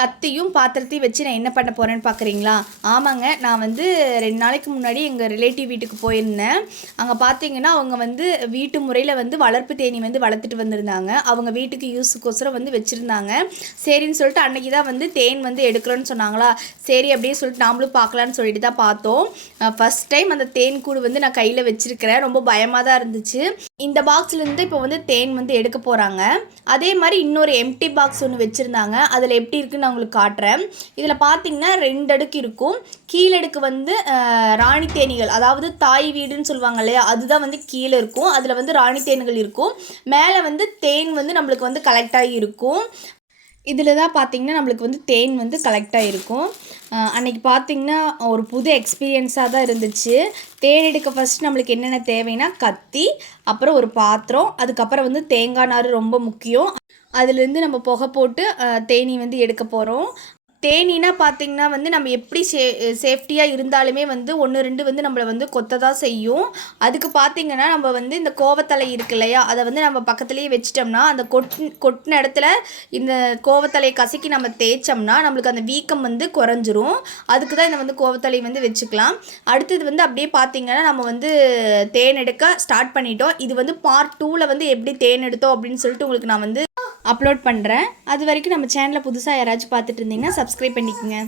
கத்தியும் பாத்திரத்தையும் வச்சு நான் என்ன பண்ண போகிறேன்னு பார்க்குறீங்களா ஆமாங்க நான் வந்து ரெண்டு நாளைக்கு முன்னாடி எங்கள் ரிலேட்டிவ் வீட்டுக்கு போயிருந்தேன். அங்கே பார்த்தீங்கன்னா அவங்க வந்து வீட்டு முறையில் வந்து வளர்ப்பு தேனி வந்து வளர்த்துட்டு வந்திருந்தாங்க. அவங்க வீட்டுக்கு யூஸுக்கோசரம் வந்து வச்சுருந்தாங்க. சரின்னு சொல்லிட்டு அன்னைக்கு தான் வந்து தேன் வந்து எடுக்கிறோன்னு சொன்னாங்களா? சரி அப்படியே சொல்லிட்டு நாமளும் பார்க்கலான்னு சொல்லிட்டு தான் பார்த்தோம். ஃபஸ்ட் டைம் அந்த தேன் கூடு வந்து நான் கையில் வச்சுருக்கிறேன். ரொம்ப பயமாக தான் இருந்துச்சு. இந்த பாக்ஸ்லேருந்து இப்போ வந்து தேன் வந்து எடுக்க போகிறாங்க அதே மாதிரி இன்னொரு எம்டி பாக்ஸ் ஒன்று வச்சுருந்தாங்க. அதில் எப்படி இருக்குன்னு நான் உங்களுக்கு காட்டுறேன். இதில் பார்த்தீங்கன்னா ரெண்டு அடுக்கு இருக்கும். கீழடுக்கு வந்து ராணி தேனிகள். அதாவது தாய் வீடுன்னு சொல்லுவாங்க இல்லையா? அதுதான் வந்து கீழே இருக்கும். அதில் வந்து ராணி தேன்கள் இருக்கும். மேலே வந்து தேன் வந்து நம்மளுக்கு வந்து கலெக்ட் ஆகி இருக்கும். இதில் தான் பார்த்தீங்கன்னா நம்மளுக்கு வந்து தேன் வந்து கலெக்ட் ஆகிருக்கும். அன்னைக்கு பார்த்தீங்கன்னா ஒரு புது எக்ஸ்பீரியன்ஸாக தான் இருந்துச்சு. தேன் எடுக்க ஃபஸ்ட் நம்மளுக்கு என்னென்ன தேவைன்னா கத்தி அப்புறம் ஒரு பாத்திரம் அதுக்கப்புறம் வந்து தேங்காய் நார் ரொம்ப முக்கியம். அதுலேருந்து நம்ம புகை போட்டு அஹ், தேனி வந்து எடுக்க போகிறோம் தேனினா பார்த்தீங்கன்னா வந்து நம்ம எப்படி சே சேஃப்டியாக இருந்தாலுமே வந்து ஒன்று ரெண்டு வந்து நம்மளை வந்து கொத்த தான் செய்யும். அதுக்கு பார்த்தீங்கன்னா நம்ம வந்து இந்த கோவத்தலை இருக்கு இல்லையா? அதை வந்து நம்ம பக்கத்துலேயே வச்சிட்டோம்னா அந்த கொட் கொட்டின இடத்துல இந்த கோவத்தலையை கசக்கி நம்ம தேய்ச்சோம்னா நம்மளுக்கு அந்த வீக்கம் வந்து குறைஞ்சிரும். அதுக்கு தான் இந்த வந்து கோவத்தலை வந்து வச்சுக்கலாம். அடுத்தது வந்து அப்படியே பார்த்தீங்கன்னா நம்ம வந்து தேன் எடுக்க ஸ்டார்ட் பண்ணிட்டோம். இது வந்து பார்ட் டூவில் வந்து எப்படி தேன் எடுத்தோம் அப்படின்னு சொல்லிட்டு உங்களுக்கு நான் வந்து அப்லோட் பண்ணுறேன் அது வரைக்கும் நம்ம சேனலை புதுசாக யாராச்சும் பார்த்துட்டு இருந்தீங்கன்னா சப்ஸ்கிரைப் பண்ணிக்கோங்க.